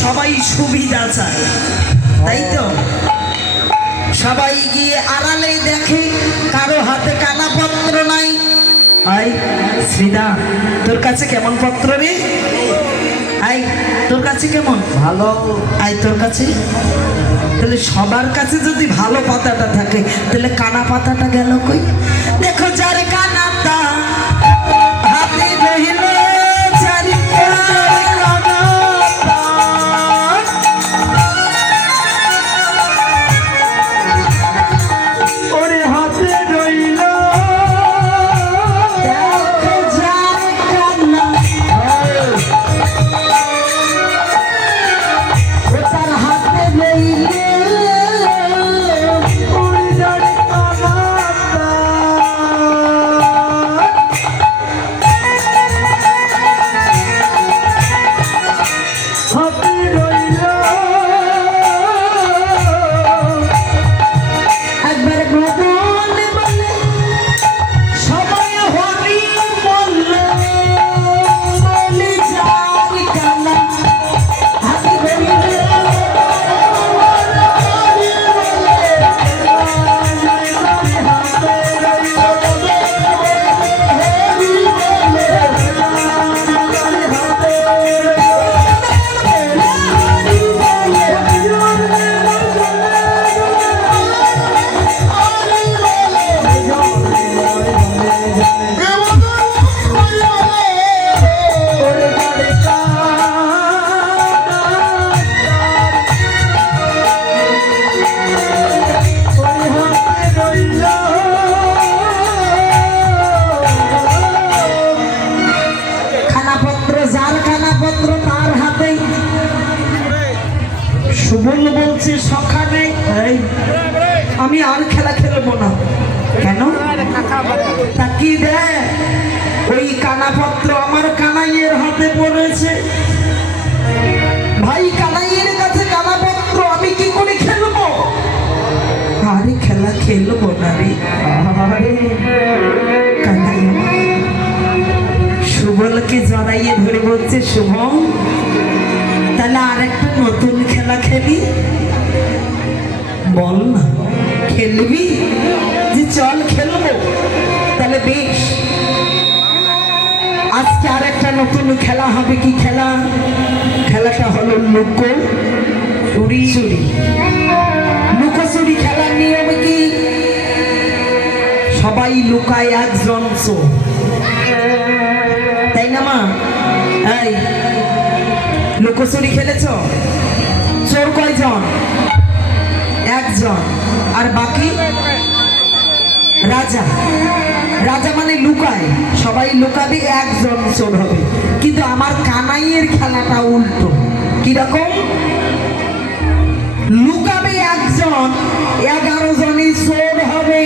সবাই সুবিধা চায়, তাই তো? সবাই গিয়ে আড়ালে দেখে কারো হাতে কানাপত্র নাই। আই শ্রীদা, তোর কাছে কেমন পত্র রে? আই তোর কাছে কেমন? ভালো। আই তোর কাছে? তাহলে সবার কাছে যদি ভালো পাতাটা থাকে তাহলে কানা পাতাটা গেল কই? দেখো যার কানাটা হাতে রইল চারিটা কানাটা, ওরে হাতে রইল দেখো যার কানা ও তার হাতে রইল ওরে যার কানাটা, হাতে রইল একবার ভগবান বলে সবাই হরি বললে বলে যার কানা হাতে রইল খানাপত্র যার খানাপত্র তার হাতেই। সুবল বলছে সকালে এই আমি আর খেলা খেলবো না। কেন? তাকিয়ে দেখ ওই কানাপত্র আমার কানাইয়ের হাতে পড়েছে। ভাই কানাইয়ের কাছে কানাপত্র আমি কি করে খেলবো? আরে খেলা খেলবো না রে। আরে কানাই আমার সুবলকে জড়াইয়ে ধরে বলছে শুভম তাহলে আর একটা নতুন খেলা খেলি। বল না খেলবি? যে চল খেলবো। তাহলে বেশ, আজকে আর একটা নতুন খেলা হবে। কি খেলা? খেলাটা হলো লুকো চুরি। লুকো চুরি খেলার নিয়ম কি? সবাই লুকায় একজন চোর, তাই না মা? এই লুকোচুরি খেলেছ? চোর কয়জন? একজন। আর বাকি রাজা। রাজা মানে লুকায়, সবাই লুকাবে, একজন চোর হবে। কিন্তু আমার কানাইয়ের খেলাটা উল্টো। কিরকম? লুকাবে একজন, 11 জনই চোর হবে।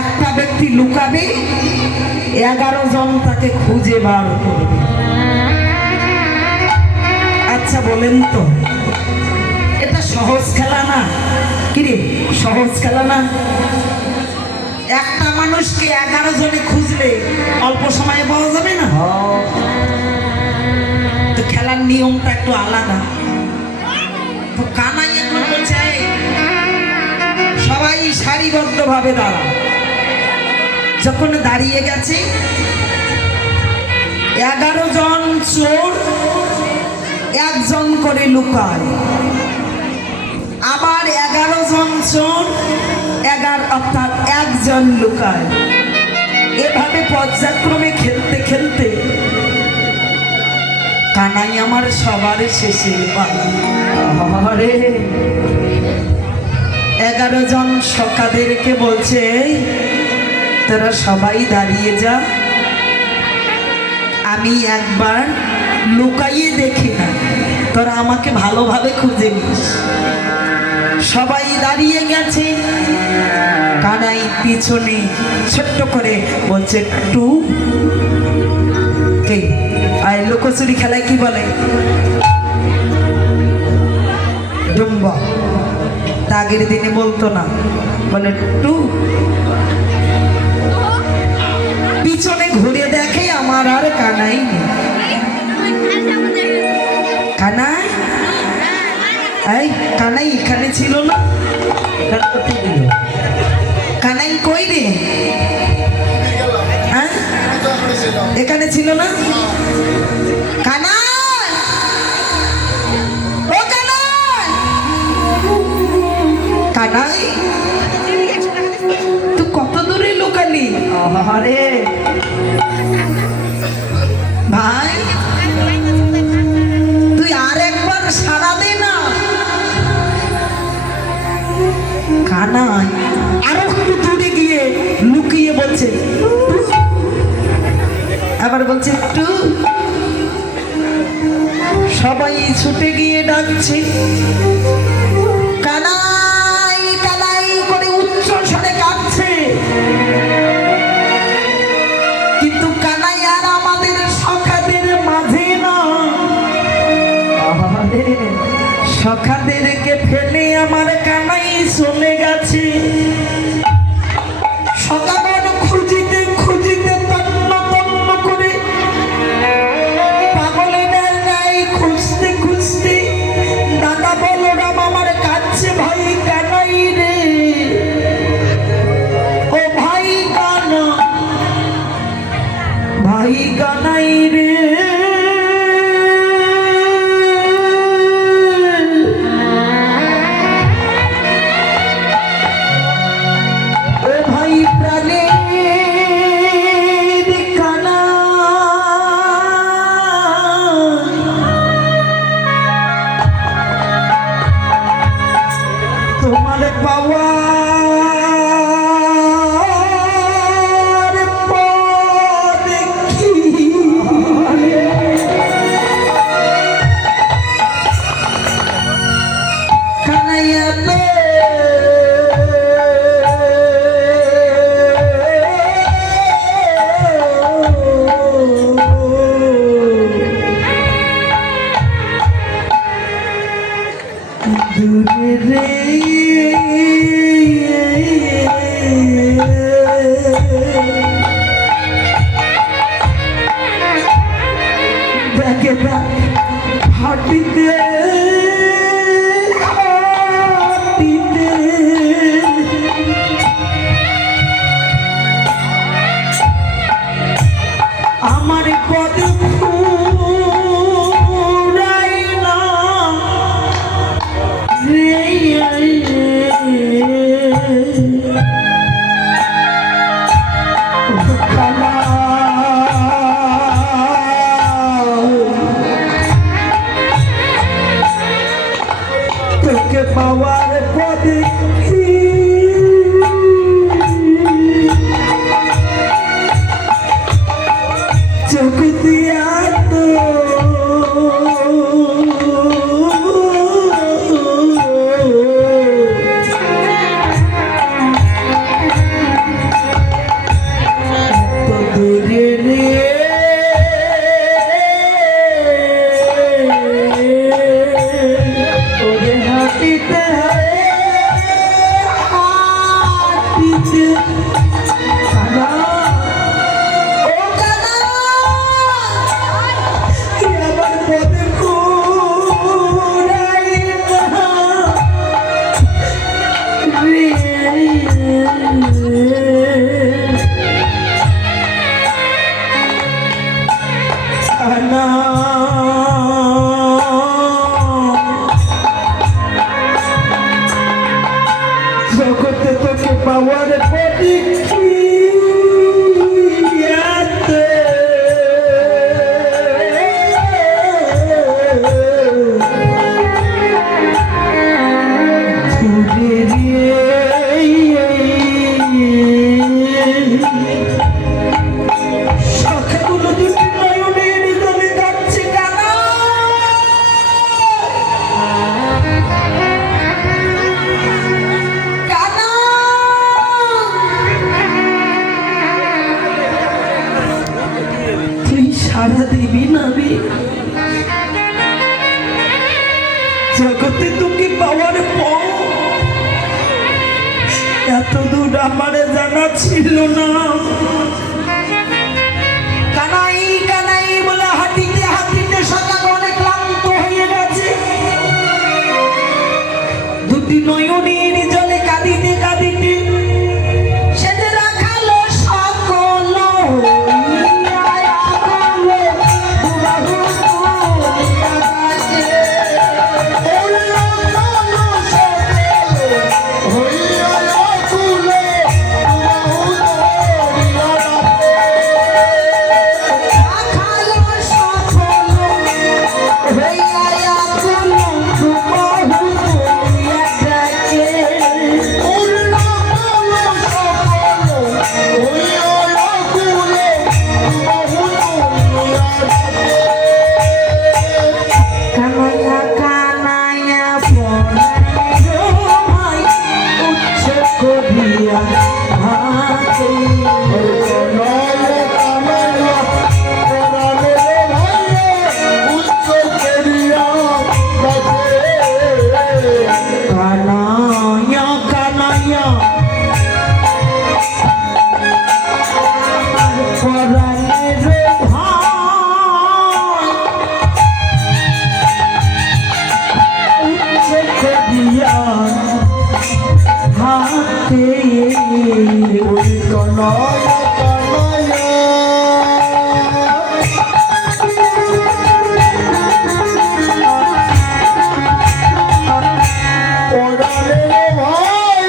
একটা ব্যক্তি লুকাবে, 11 জন তাকে খুঁজে বার করবে। আচ্ছা বলেন তো এটা সহজ খেলা না? কিরে সহজ খেলা না? একটা মানুষকে 11 জনে খুঁজলে অল্প সময়ে পাওয়া যাবে না? তো খেলার নিয়মটা একটু আলাদা। তো কানাই এখন বলছে সবাই সারিবদ্ধ ভাবে দাঁড়া। যখন দাঁড়িয়ে গেছে 11 জন চোর একজন করে লুকায়, আবার 11 জন চোর অর্থাৎ একজন লুকায়। এভাবে পর্যায়ক্রমে খেলতে খেলতে কানাই আমার সবার শেষের পালা। 11 জন সখাদেরকে বলছে তোরা সবাই দাঁড়িয়ে যা, আমি একবার লুকাইয়ে দেখি না, তোরা আমাকে ভালোভাবে খুঁজে নিস। সবাই দাঁড়িয়ে গেছে, কানাই পিছনে ছোট্ট করে বলছে টু কে। আর লুকোচুরি খেলায় কি বলে? ডুম্বা। আগের দিনে বলতো না, বলে টু। পিছনে ঘুরে দেখে আমার আর কানাই নেই। কানাই, এই কানাই এখানে ছিল না? এখানে কোথায় দিল? কানাই কই রে? হ্যাঁ, এখানে ছিল না? কানাই, ও কানাই, কানাই, তুই কত দূরে লুকালি? আরে ভাই তুই আর একবার সারা দে না। কানাই আরো একটু দূরে গিয়ে লুকিয়ে বলছে, আবার বলছে একটু। সবাই ছুটে গিয়ে ডাকছে কানাই কানাই করে উচ্চ স্বরে কাঁদছে, কিন্তু কানাই আর আমাদের সখাদের মাঝে না। আরে সখাদেরকে ফেলে আমার কানাই চলে গেছে। সখাগণ খুঁজিতে খুঁজিতে তন্ন তন্ন করে পাগলের ন্যায় খুঁজতে খুঁজতে দাদা বলরাম আমার কাছে, ভাই কানাই রে, ও ভাই কানা, ভাই কানাই রে, ও ভাই প্রাণের কানা, তোমার পাওয়ার পর দেখি কানাইয়া রে, দূরে রে, দেখে না হাঁটিতে হাঁটিতে আমার পদ ফুরাই না রে, কানা তোকে পাওয়ার পদে চোখ দিয়া তো দূরে রে, ওরে হাঁটিতে হাঁটিতে কানা, ও কানা, কি আমার পদে ফুরাই না রে, কানা, জগতে তোকে পাওয়ার পরে কি আছে? দূরে রে, সখাগুলো দুটি নয়নের জলে কাঁদছে কানা, কানা, তুই সারা দিবি না রে? জগতে তোকে পাওয়ার পর এত দূর আমার জানা ছিল না। কানাই কানাই বলে হাঁটিতে হাঁটিতে হাতে ওই কানায় কানায় ওরে ভাই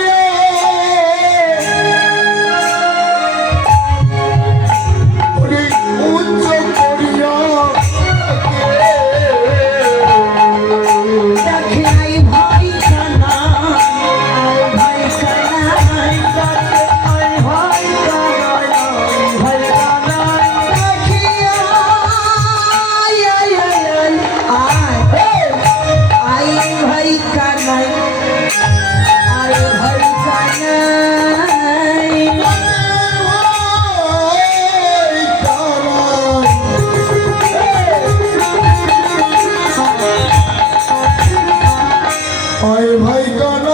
ওরে উচ্চ করিয়া দেখে আই ভাই কানা ভাই কানাই আয় ভাই কানায় ভাই কানায় দেখে I I I I I ভাই কানাই আই ভাই কানাই ওই ভাই কানায়